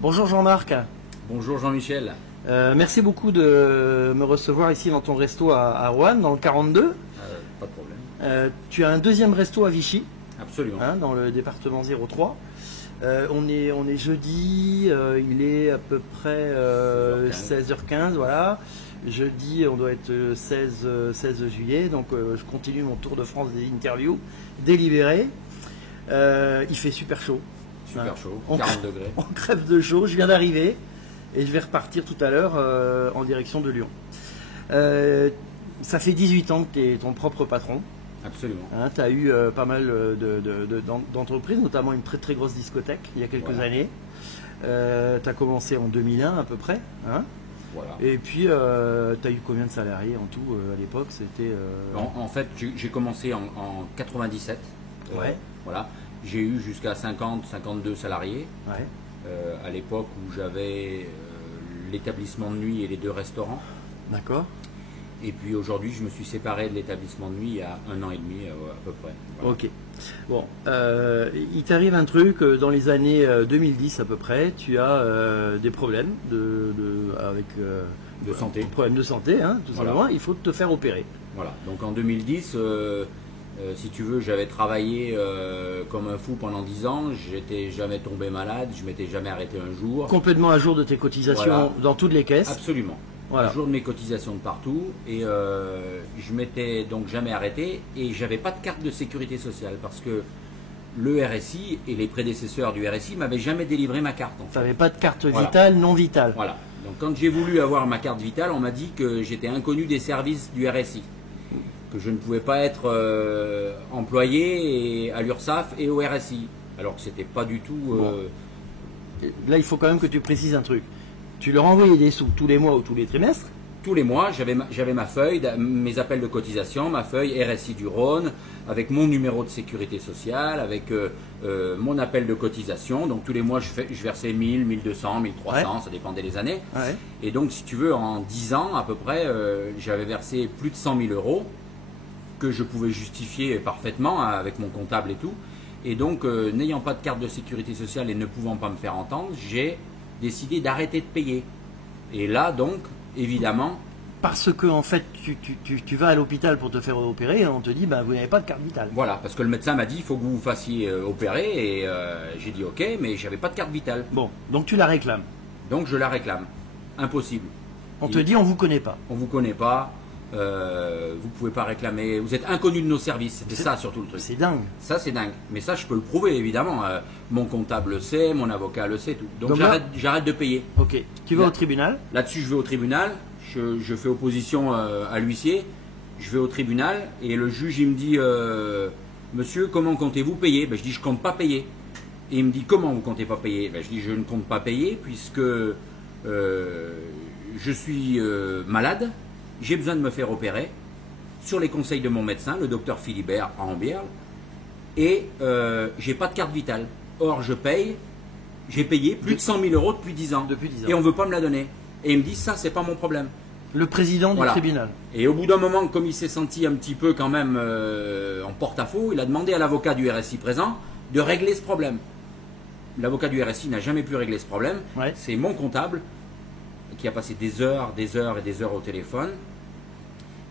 Bonjour Jean-Marc. Bonjour Jean-Michel. Merci beaucoup de me recevoir ici dans ton resto à Roanne, dans le 42. Pas de problème. Tu as un deuxième resto à Vichy, Absolument. dans le département 03. On est jeudi, il est à peu près 16h15, voilà. Jeudi, on doit être 16 juillet, donc je continue mon tour de France des interviews délibérées. Il fait super chaud. Super chaud, 40 degrés. On crève de chaud, je viens d'arriver et je vais repartir tout à l'heure en direction de Lyon. Ça fait 18 ans que tu es ton propre patron. Absolument. Tu as eu pas mal d'entreprises, notamment une très très grosse discothèque il y a quelques années. Tu as commencé en 2001 à peu près. Voilà. Et puis, tu as eu combien de salariés en tout à l'époque? C'était En fait, j'ai commencé en 97. Ouais. Voilà. J'ai eu jusqu'à 50, 52 salariés. Ouais. À l'époque où j'avais l'établissement de nuit et les 2 restaurants. D'accord. Et puis aujourd'hui, je me suis séparé de l'établissement de nuit il y a 1 an et demi à peu près. Voilà. Ok. Bon, il t'arrive un truc dans les années 2010 à peu près. Tu as des problèmes avec De santé. Problèmes de santé, tout Voilà. simplement. Il faut te faire opérer. Voilà. Donc en 2010, si tu veux, j'avais travaillé comme un fou pendant 10 ans. J'étais jamais tombé malade. Je m'étais jamais arrêté un jour. Complètement à jour de tes cotisations Voilà. dans toutes les caisses. Absolument. Voilà. Un jour de mes cotisations de partout, et je m'étais donc jamais arrêté, et j'avais pas de carte de sécurité sociale parce que le RSI et les prédécesseurs du RSI m'avaient jamais délivré ma carte. En Tu fait. n'avais pas de carte Voilà. vitale, non vitale. Voilà. Donc quand j'ai voulu avoir ma carte vitale, on m'a dit que j'étais inconnu des services du RSI, que je ne pouvais pas être employé à l'URSSAF et au RSI, alors que c'était pas du tout. Bon. Là, il faut quand même que tu précises un truc. Tu leur envoyais des sous tous les mois ou tous les trimestres. Tous les mois, j'avais ma feuille, mes appels de cotisation, ma feuille RSI du Rhône, avec mon numéro de sécurité sociale, avec mon appel de cotisation. Donc tous les mois, je versais 1000, 1200, 1300, ça dépendait des années. Ouais. Et donc, si tu veux, en 10 ans à peu près, j'avais versé plus de 100 000 euros que je pouvais justifier parfaitement avec mon comptable et tout. Et donc, n'ayant pas de carte de sécurité sociale et ne pouvant pas me faire entendre, j'ai décidé d'arrêter de payer. Et là, donc, évidemment, Parce que en fait, tu vas à l'hôpital pour te faire opérer et on te dit vous n'avez pas de carte vitale. voilà, parce que le médecin m'a dit il faut que vous vous fassiez opérer, et j'ai dit ok, mais j'avais pas de carte vitale. Bon, donc tu la réclames. Donc je la réclame. Impossible. On te dit on vous connaît pas. On vous connaît pas, vous pouvez pas réclamer, vous êtes inconnu de nos services. C'était ça surtout le truc. C'est dingue. Ça c'est dingue. Mais ça je peux le prouver évidemment. Mon comptable le sait, mon avocat le sait, tout. Donc Donc là- j'arrête de payer. Ok. Tu vas Là- au tribunal. Là-dessus, je vais au tribunal, je fais opposition à l'huissier, je vais au tribunal, et le juge, il me dit monsieur, comment comptez-vous payer? Je dis, je compte pas payer. Et il me dit, comment vous comptez pas payer? Je dis, je ne compte pas payer puisque je suis malade, j'ai besoin de me faire opérer, sur les conseils de mon médecin, le docteur Philibert à Ambierle, et j'ai pas de carte vitale. Or, j'ai payé plus de 100 000 euros depuis 10 ans. Depuis 10 ans. Et on veut pas me la donner. Et il me dit, ça, c'est pas mon problème. Le président du Voilà. tribunal. Et au bout d'un moment, comme il s'est senti un petit peu quand même en porte-à-faux, il a demandé à l'avocat du RSI présent de régler ce problème. L'avocat du RSI n'a jamais pu régler ce problème. Ouais. C'est mon comptable qui a passé des heures et des heures au téléphone,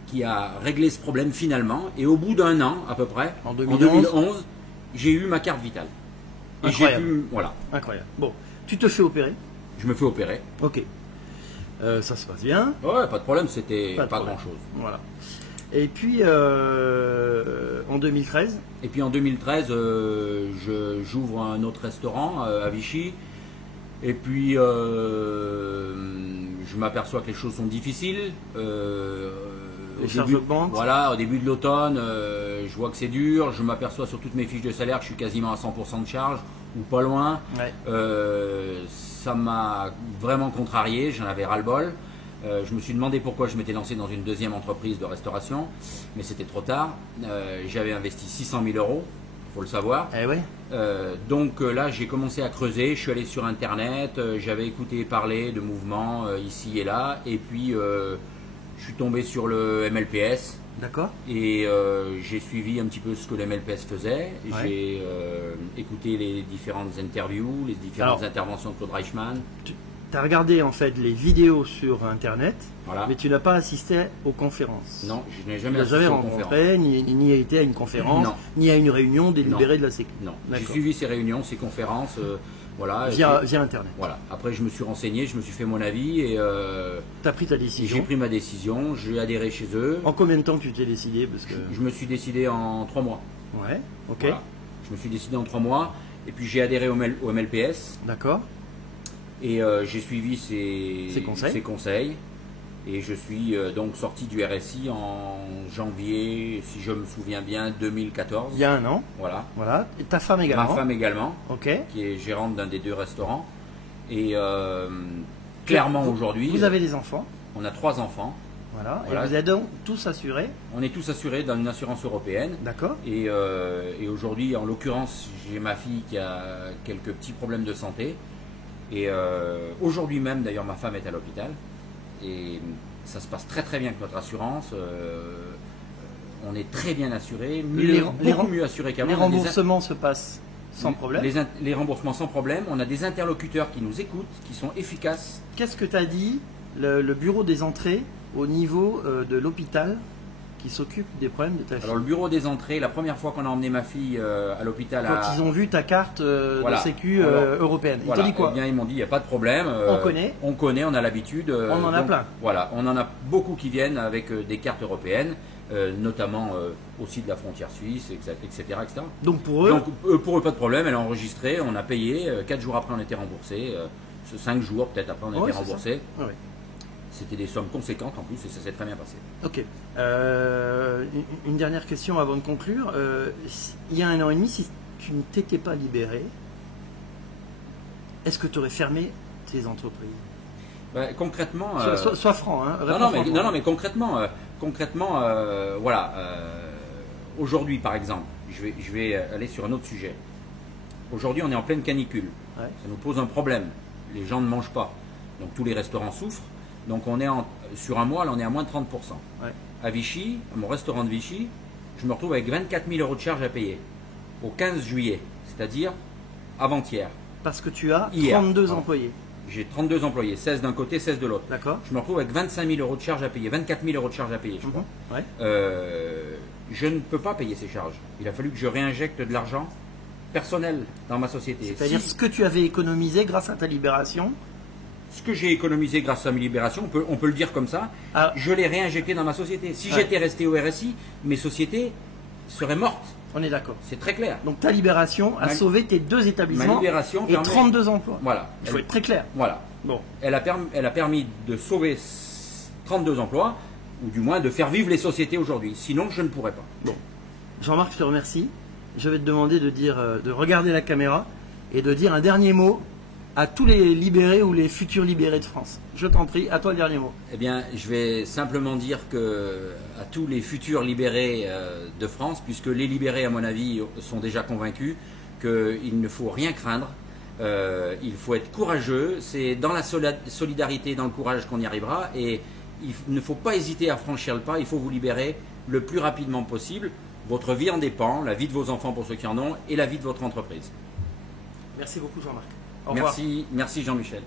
qui a réglé ce problème finalement. Et au bout d'1 an, à peu près, En en 2011, j'ai eu ma carte vitale. Et j'ai Incroyable. pu, voilà, Incroyable. Bon, tu te fais opérer. je me fais opérer. Ok. Ça se passe bien. Ouais, pas de problème, c'était Pas pas, de problème. grand-chose. Voilà. Et puis en 2013. Et puis en 2013, j'ouvre un autre restaurant à Vichy. Et puis je m'aperçois que les choses sont difficiles. Les charges augmentent. Voilà, au début de l'automne, je vois que c'est dur. Je m'aperçois sur toutes mes fiches de salaire que je suis quasiment à 100% de charge, ou pas loin. Ouais. Ça m'a vraiment contrarié, j'en avais ras-le-bol. Je me suis demandé pourquoi je m'étais lancé dans une deuxième entreprise de restauration, mais c'était trop tard. J'avais investi 600 000 euros, il faut le savoir. Eh ouais. Donc là, j'ai commencé à creuser, je suis allé sur Internet, j'avais écouté parler de mouvements ici et là, et puis je suis tombé sur le MLPS, D'accord. Et j'ai suivi un petit peu ce que le MLPS faisait. Ouais. J'ai écouté les différentes interviews, les différentes interventions de Claude Reichmann. Tu as regardé en fait les vidéos sur Internet, Voilà. mais tu n'as pas assisté aux conférences. Non, je n'ai Tu jamais n'as assisté jamais aux conférences. rencontré, ni été à une conférence, Non. ni à une réunion délibérée de la Sécu. Non, j'ai D'accord. suivi ces réunions, ces conférences, voilà. Via Internet. Voilà. Après, je me suis renseigné, je me suis fait mon avis et Tu as pris ta j'ai décision. pris ma décision. J'ai adhéré chez eux. En combien de temps tu t'es décidé? Parce que... Je me suis décidé en 3 mois. Ouais, ok. Voilà. Je me suis décidé en 3 mois et puis j'ai adhéré au MLPS D'accord. et j'ai suivi Ses conseils. Et je suis donc sorti du RSI en janvier, si je me souviens bien, 2014. Il y a un an. Voilà. Voilà. Et ta femme également. Ma femme également, Ok. qui est gérante d'un des 2 restaurants. Et clairement aujourd'hui, Vous avez des enfants. on a 3 enfants. Voilà. Voilà. Et vous êtes donc tous assurés. On est tous assurés dans une assurance européenne. D'accord. Et aujourd'hui, en l'occurrence, j'ai ma fille qui a quelques petits problèmes de santé. Et aujourd'hui même, d'ailleurs, ma femme est à l'hôpital. Et ça se passe très très bien avec notre assurance. On est très bien assuré, beaucoup mieux assuré qu'avant. Les remboursements se passent sans problème. Les remboursements sans problème. On a des interlocuteurs qui nous écoutent, qui sont efficaces. Qu'est-ce que tu as dit le bureau des entrées au niveau de l'hôpital qui s'occupe des problèmes de ta fille? Alors le bureau des entrées, la première fois qu'on a emmené ma fille à l'hôpital, Quand ils ont vu ta carte Voilà. de sécu Alors, européenne, ils voilà, t'ont dit quoi? eh bien, ils m'ont dit il n'y a pas de problème. On connaît, on a l'habitude. On en a plein. Voilà, on en a beaucoup qui viennent avec des cartes européennes, notamment aussi de la frontière suisse, etc. Donc pour eux, Donc pour eux, pas de problème, elle est enregistrée, on a payé. 4 jours après, on était remboursé. 5 jours peut-être après, on a Ouais, été c'est remboursé. ça. Ouais. C'était des sommes conséquentes en plus et ça s'est très bien passé. Ok. Une dernière question avant de conclure. Il y a 1 an et demi, si tu ne t'étais pas libéré, est-ce que tu aurais fermé tes entreprises? Concrètement. Sois franc, hein. Non, mais concrètement, voilà. Aujourd'hui, par exemple, je vais aller sur un autre sujet. Aujourd'hui, on est en pleine canicule. Ouais. Ça nous pose un problème. Les gens ne mangent pas. Donc tous les restaurants souffrent. Donc on est sur un mois, là, on est à moins de 30%. Ouais. À Vichy, à mon restaurant de Vichy, je me retrouve avec 24 000 € de charges à payer au 15 juillet, c'est-à-dire avant-hier. Parce que tu as Hier. 32 employés. J'ai 32 employés, 16 d'un côté, 16 de l'autre. D'accord. Je me retrouve avec 25 000 € de charges à payer, 24 000 € de charges à payer, je crois. Ouais. Je ne peux pas payer ces charges. Il a fallu que je réinjecte de l'argent personnel dans ma société. C'est-à-dire ce que tu avais économisé grâce à ta libération. Ce que j'ai économisé grâce à ma libération, on peut le dire comme ça, je l'ai réinjecté dans ma société. Si j'étais resté au RSI, mes sociétés seraient mortes. On est d'accord. C'est très clair. Donc ta libération a sauvé tes 2 établissements Ma libération et 32 emplois. Voilà. Il faut être très clair. Voilà. Bon. Elle a permis de sauver 32 emplois, ou du moins de faire vivre les sociétés aujourd'hui. Sinon, je ne pourrais pas. Bon. Jean-Marc, je te remercie. Je vais te demander de regarder la caméra et de dire un dernier mot à tous les libérés ou les futurs libérés de France. Je t'en prie, à toi le dernier mot. Eh bien, je vais simplement dire à tous les futurs libérés de France, puisque les libérés, à mon avis, sont déjà convaincus qu'il ne faut rien craindre, il faut être courageux, c'est dans la solidarité, dans le courage qu'on y arrivera, et il ne faut pas hésiter à franchir le pas, il faut vous libérer le plus rapidement possible. Votre vie en dépend, la vie de vos enfants pour ceux qui en ont, et la vie de votre entreprise. Merci beaucoup Jean-Marc. Au revoir. Merci Jean-Michel.